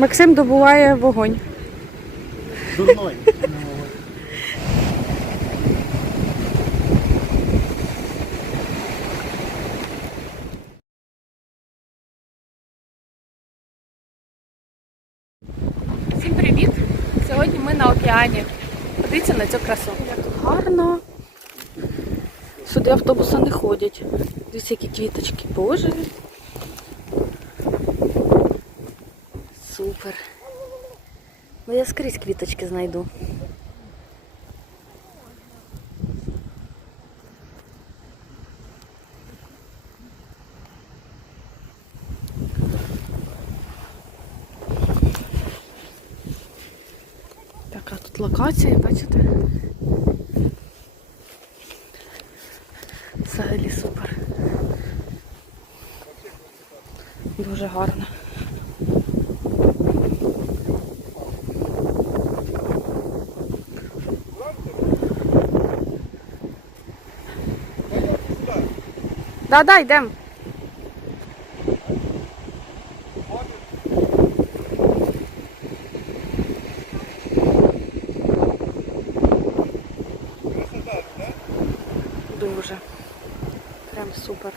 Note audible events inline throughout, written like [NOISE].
Максим добуває вогонь. Дурной. Всім привіт! Сьогодні ми на океані. Подивіться на цю красу. Як гарно. Сюди автобуси не ходять. Дивіться, які квіточки. Боже. Супер. Ну я скрізь квіточки знайду. Така тут локація, бачите? Взагалі супер. Дуже гарно. Да, да, йдемо. Дуже. Прям супер.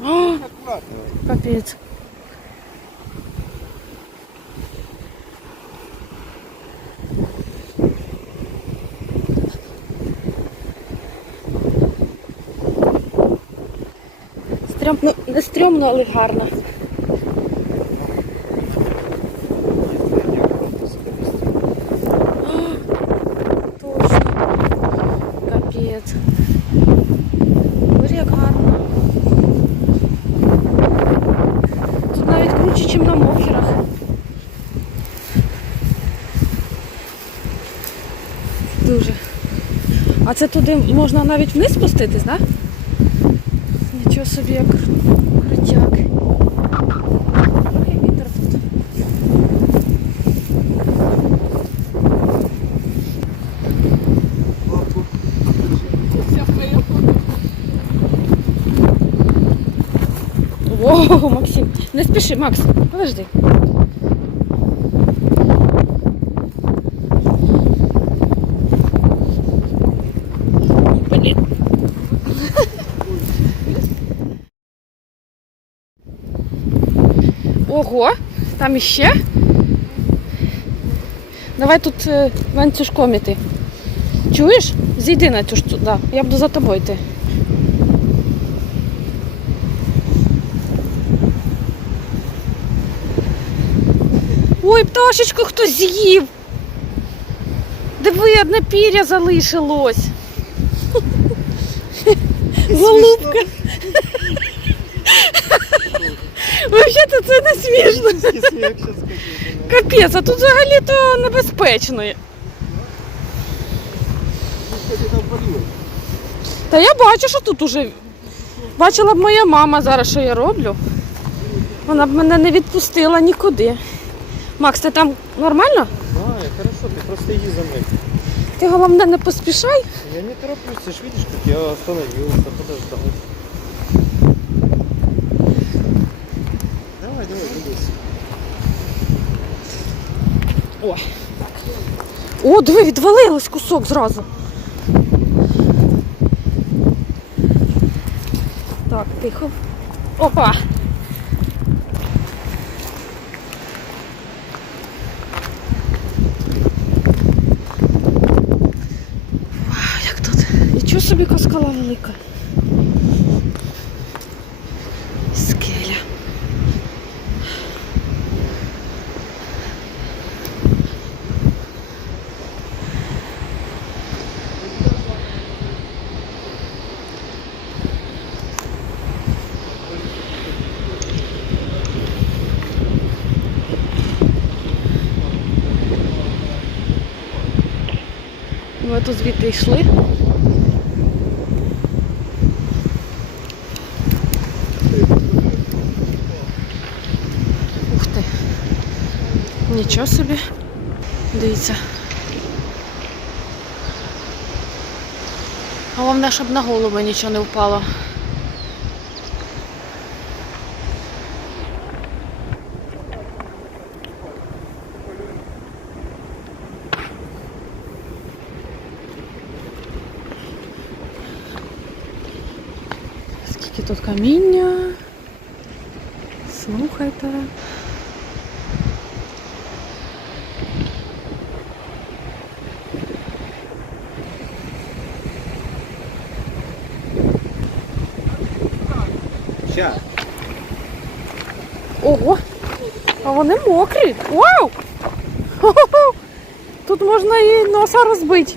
О, Аккуратно. капець. Стрьом, ну, не стрьомно, але гарно. Точно. Капець. Боже, як гарно. Тут круче, ніж на мокерах. Дуже. А це туди можна навіть вниз спуститись, так? Да? Нічого собі як О, Максим, не спіши, Макс, подожди. Ого, там іще? Давай тут е, ланцюжком іти. Чуєш? Зійди на цю ж ту- да. Я буду за тобою йти. Ой, пташечку хтось з'їв. Диви, одне пір'я залишилось. [LAUGHS] Голубка. [LAUGHS] Взагалі це не смішно. Капець, а тут взагалі-то небезпечно. Та я бачу, що тут уже. Бачила б моя мама зараз, що я роблю. Вона б мене не відпустила нікуди. Макс, ти там нормально? Да, хорошо, ты просто иди за мной. Ти головне не поспішай. Я не тороплюсь, ты ж видишь, как я остановился, подождал. Давай, давай, двигайся. Ой. О, диви, відвалилось кусок зразу. Так, тихо. Опа. Вау, як тут. Нічого собі каскала велика. Скеля. Ми тут звідти йшли. Нічого собі. Дивіться. Головне, щоб на голову нічого не впало. Скільки тут каміння. Слухайте. Ого! А вони мокрі. Вау! Тут можна і носа розбити.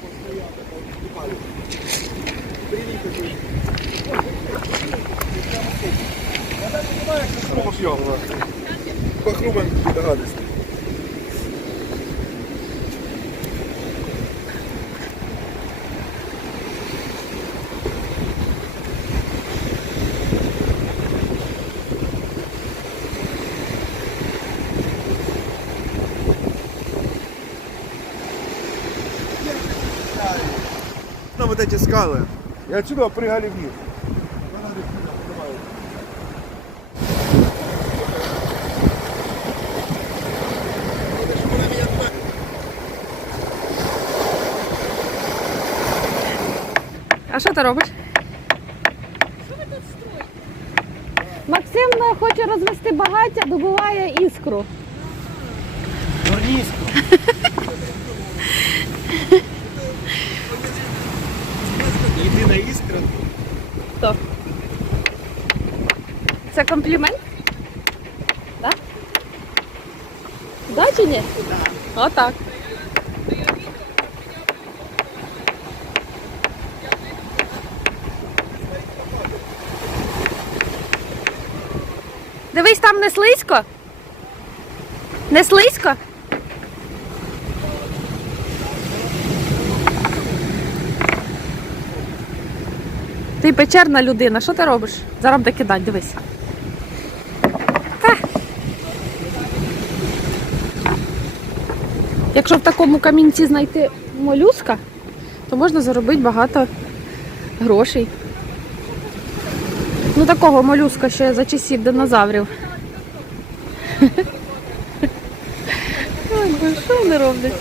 Похрумаем какие-то вот эти скалы. И отсюда прыгали вниз. А що ти робиш? Максим е, хоче розвести багаття, добуває іскру. Журністку. [LAUGHS] Єдина іскра. Хто? Це комплімент? Так? Да чи ні? Так. Отак. Дивись, там не слизько? Не слизько? Ти печерна людина, що ти робиш? Зараз буде кидати, дивись. Якщо в такому камінці знайти молюска, то можна заробити багато грошей. Ну такого молюска ще за часів динозаврів. Ой, що вони роблять?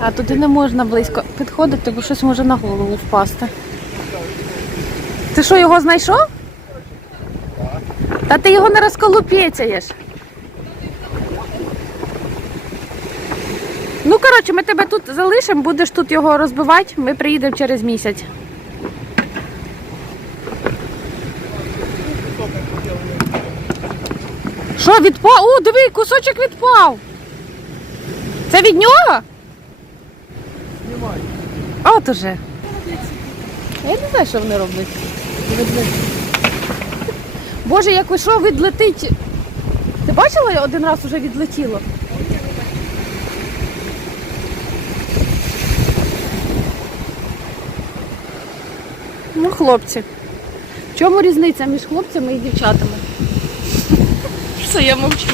А туди не можна близько підходити, бо щось може на голову впасти. Ти що, його знайшов? Та ти його не розколупєцяєш. Ну, коротше, ми тебе тут залишимо, будеш тут його розбивати, ми приїдемо через місяць. Що, відпав? О, диви, кусочок відпав. Це від нього? От уже. Я не знаю, що вони роблять. Боже, як вийшов, відлетить. Ти бачила, один раз уже відлетіло? Ну, хлопці. В чому різниця між хлопцями і дівчатами? Все, я мовчу.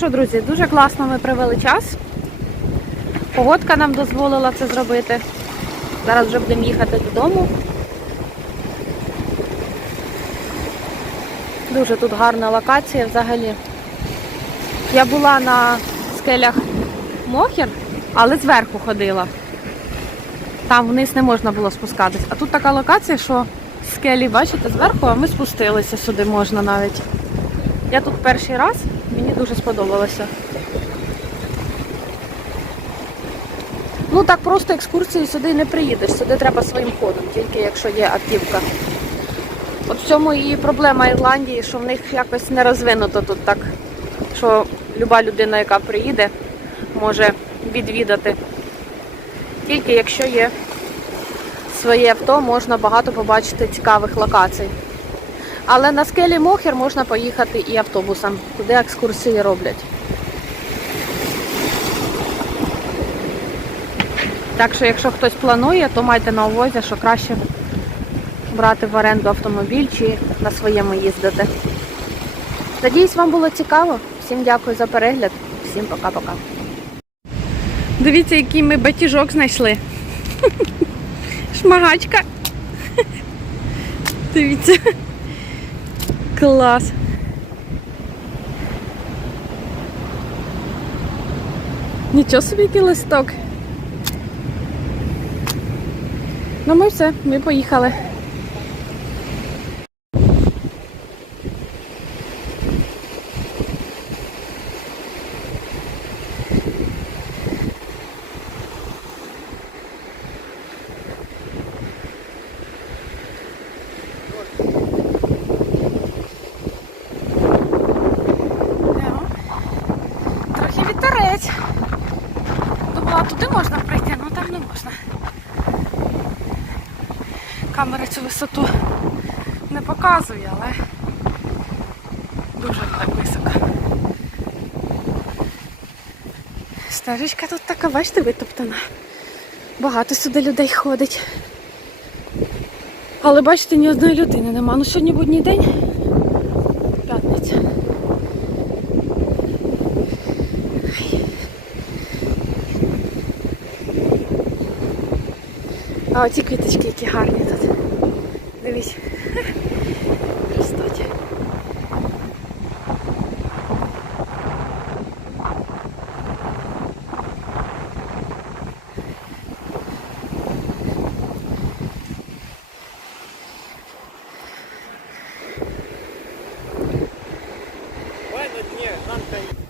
Що, друзі, дуже класно ми провели час. Погодка нам дозволила це зробити. Зараз вже будемо їхати додому. Дуже тут гарна локація взагалі. Я була на скелях Мохір, але зверху ходила. Там вниз не можна було спускатись. А тут така локація, що скелі, бачите, зверху, а ми спустилися сюди можна навіть. Я тут перший раз, мені дуже сподобалося. Ну так просто екскурсії сюди не приїдеш. Сюди треба своїм ходом, тільки якщо є автівка. От в цьому і проблема Ірландії, що в них якось не розвинуто тут так, що люба людина, яка приїде, може відвідати. Тільки якщо є своє авто, можна багато побачити цікавих локацій. Але на скелі Мохер можна поїхати і автобусом, куди екскурсії роблять. Так що, якщо хтось планує, то майте на увазі, що краще брати в оренду автомобіль чи на своєму їздити. Надіюсь, вам було цікаво. Всім дякую за перегляд. Всім пока-пока. Дивіться, який ми батіжок знайшли. [LAUGHS] Шмагачка. [LAUGHS] Дивіться. Клас. Нічого собі який листок. Ну ми все, ми поїхали. Трохи вітерець. Думала, туди можна прийти, але там не можна. Камера цю висоту не показує, але дуже так високо. Стежечка тут така, бачите, витоптана. Багато сюди людей ходить. Але бачите, ні одної людини нема. Ну сьогодні будній день. А оці квіточки, які гарні тут. Дивись. Ростуть. Давай на дне, Анка.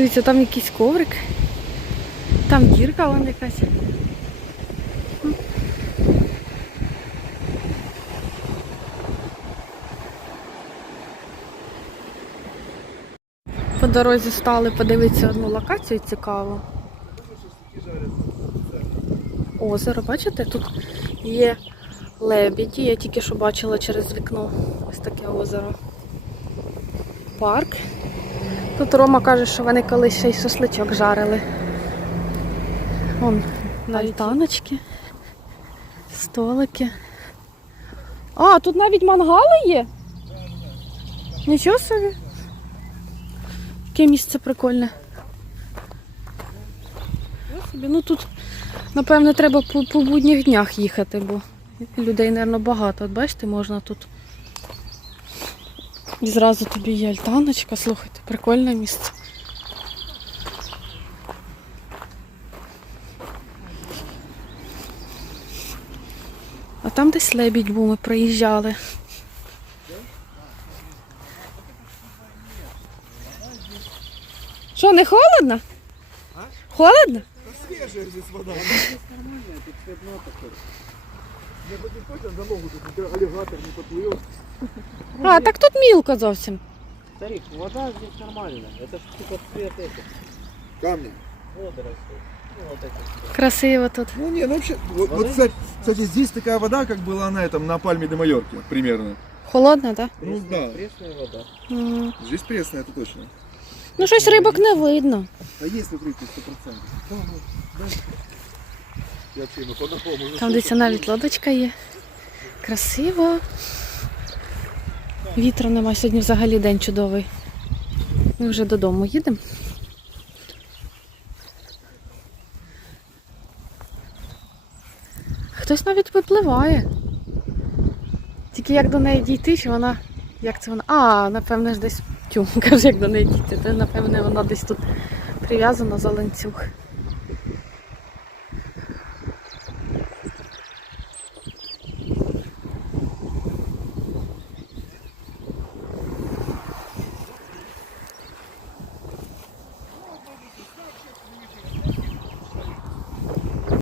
Дивіться, там якийсь коврик. Там дірка вон якась. По дорозі стали подивитися одну локацію цікаву. Озеро, бачите? Тут є лебіді. Я тільки що бачила через вікно. Ось таке озеро. Парк. Тут Рома каже, що вони колись ще й шашличок жарили. Вон навіть таночки, столики. А, тут навіть мангали є? Нічого собі. Яке місце прикольне. Ну тут, напевно, треба по, по будніх днях їхати, бо людей, мабуть, багато. От бачите, можна тут. І зразу тобі є альтаночка, слухайте, прикольне місце. А там десь лебідь був, ми проїжджали. Що, не холодно? Холодно? Свежая здесь вода. Я бы не хотел за ногу тут аллигатор не поплыл. А, так тут мілко зовсім. Старик, вода здесь нормальная. Это ж типа цвет этих. Ну, вот этих. Красиво тут. Ну не, ну вообще, вот, вот, кстати, кстати, здесь такая вода, как была на этом, на Пальме де Майорке, примерно. Холодна, так? Ну да. Пресная вода. Да? М. Здесь пресная, это точно. Ну щось рибок не видно. А есть внутри 100%. Да, ну, да. Там десь навіть лодочка є. Красиво. Вітру нема, сьогодні взагалі день чудовий. Ми вже додому їдемо. Хтось навіть випливає. Тільки як до неї дійти, чи вона. Як це вона? А, напевне ж десь тю, [LAUGHS] каже, як до неї дійти. Напевне, вона десь тут прив'язана за ланцюг.